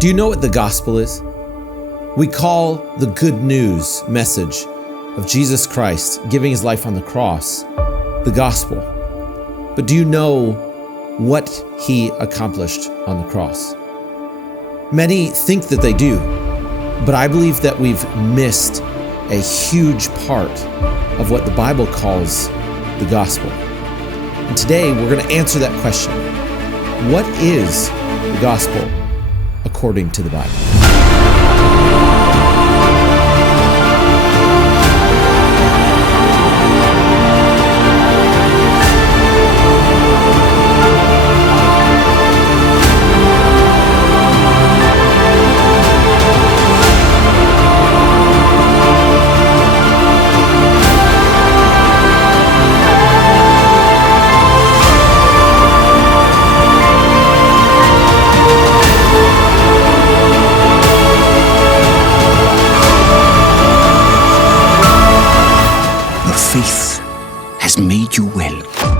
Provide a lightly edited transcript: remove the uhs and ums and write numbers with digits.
Do you know what the gospel is? We call the good news message of Jesus Christ giving his life on the cross the gospel. But do you know what he accomplished on the cross? Many think that they do, but I believe that we've missed a huge part of what the Bible calls the gospel. And today we're going to answer that question. What is the gospel according to the Bible? Faith has made you well.